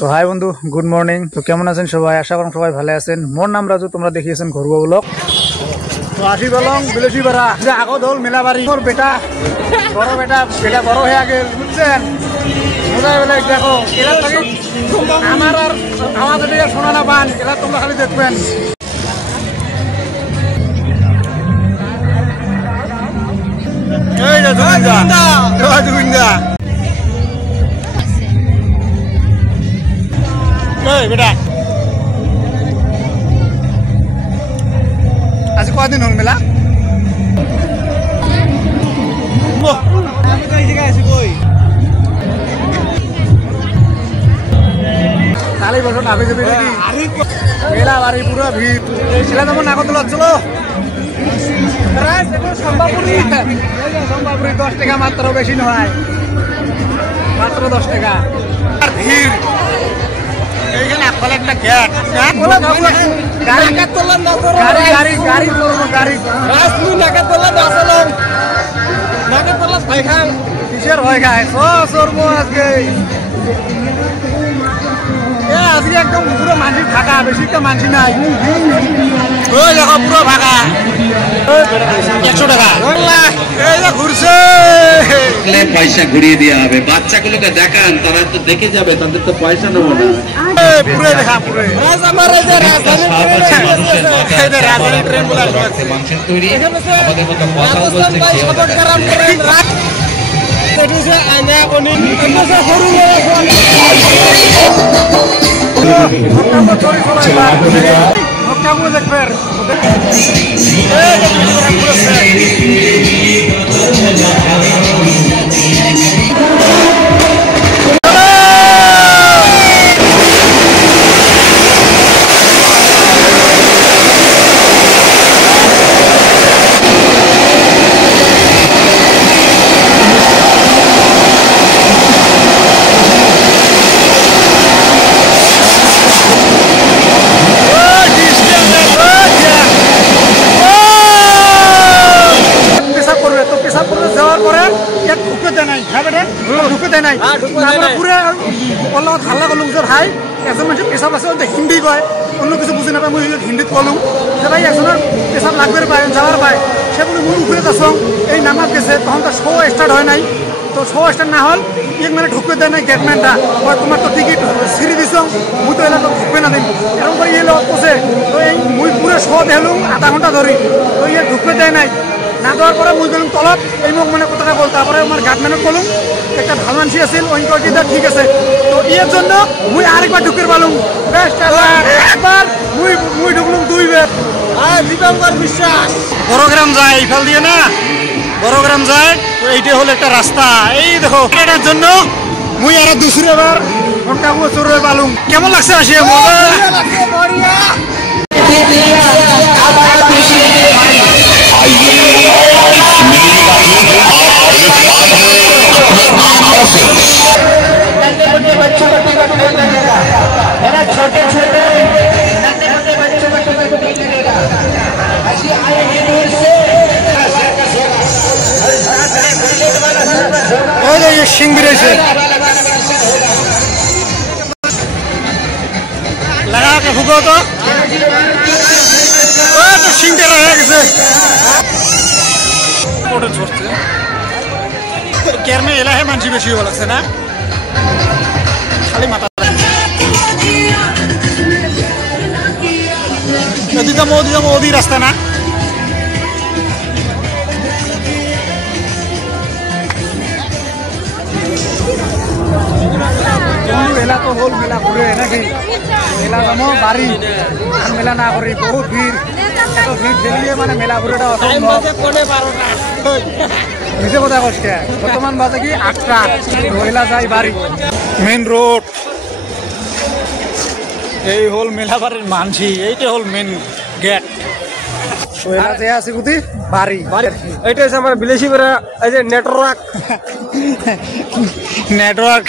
তো হাই বন্ধু, good morning. তো কেমন আছেন সবাই? আশা করি সবাই ভালো আছেন। মোর নাম রাজু, তোমরা দেখিয়েছেন ঘরুয়া ব্লগ। তো আসি বলং বিলেসি পাড়া যে আগত হল মেলাবাড়ি। মোর বেটা বড় বড় হয়ে গেল, বুঝছেন? বোঝাই বলে দেখো এলা থাকি আমার আর আমাদের দিকে শোনা না পান, এলা তোমরা খালি দেখবেন। এই জুবিন্দা বেটা আজ কদিন হল মেলা? কালি বছর নামে যাবি নাকি? মেলা বাড়ি পুরো ভিড়। ছেলে যেমন নাগরদোলা চলো সম্ভাপুরি 10 টাকা মাত্র, বেশি নয়, মাত্র 10 টাকা। আর ভিড় এইখানে একবারে একটা গ্যাট কিসের ভয় খায়? সরবো আজকে আজকে একদম পুরো মানসি ফাঁকা, বেশি তো মানসি নাই। ওই দেখো পুরো ফাঁকা। 100 টাকা এই যে ঘুরছে, পয়সা ঘুরিয়ে দেওয়া হবে। বাচ্চাগুলোকে দেখান, তারা তো দেখে যাবে, তাদের তো পয়সা নেবো না। পুরো দেখা পুরো মাংসের তৈরি আমাদের মতো কথা বলছে। দেখবেন হাল্লা করলুম যে ভাই একজন মানুষের পেশাব আছে, হিন্দি কয়, অন্য কিছু বুঝি না পাই। মুই হিন্দিত কলুম যে ভাই একজনের পেশাব লাগবে পায়, যাওয়ার পায়। সে বলে মুই উপরে যাচ্ছ, এই নামাজ গেছে, তখন তো শো স্টার্ট হয় নাই। তো শো স্টার্ট না হল ইয়ে মানে ঢুকতে দেয় নাই গেটম্যানটা। তোমার তো টিকিট সিঁড়ি দিছ, মুই তো এলাকা ঢুকবে না দিন, এরকম করে ইয়ে লোক বসে। তো এই মুই পুরো শো দেখলুম আধা ঘন্টা ধরি, তো ইয়ে ঢুকতে দেয় নাই। না দেওয়ার পরে মুই গেলুম তলত, এই মুখ মানে কথাটা বল। তারপরে আমার গার্ডম্যানক বলুম একটা ভালো মানসি আছিল, ওই কয়েকটা ঠিক আছে। তো এর জন্য মুই আরেকবার ঢুকে পালুম। একবার মুই ঢুকলুম 2 বার। দীপঙ্কর বিশ্বাস বড়গ্রাম যায় এইফাল দিয়ে না, বড়গ্রাম যায়। তো এইটা হলো একটা রাস্তা। এই দেখো এটার জন্য মুই আরো 2 বার ঘন্টা চড়ে পালুম। কেমন লাগছে? আসিয়া মজা সিং বেরিয়েছে লাগাকে হুকো তো সিংটা হয়ে গেছে। কেরমে এলাহে মানসি বেশি হওয়া লাগছে না, খালি মাথা মোদি রাস্তা না। মেলা তো হল, মেলা ঘুরে নাকি? মেলা যাবো বাড়ি, মেলা না করি, বহুত ভিড়। এত ভিড় দেখলে মানে মেলা ঘুরেটা অসম্ভব। নিজে কথা কষ্ট বর্তমান বাজে কি 8টা, মহিলা যাই বাড়ি। মেন রোড এই হল মেলা বাড়ির মানসি, এইটা হল মেন গেট। আছে কুতি বাড়ি, এইটা হচ্ছে আমার বিলেসি পাড়া। এই যে নেটওয়ার্ক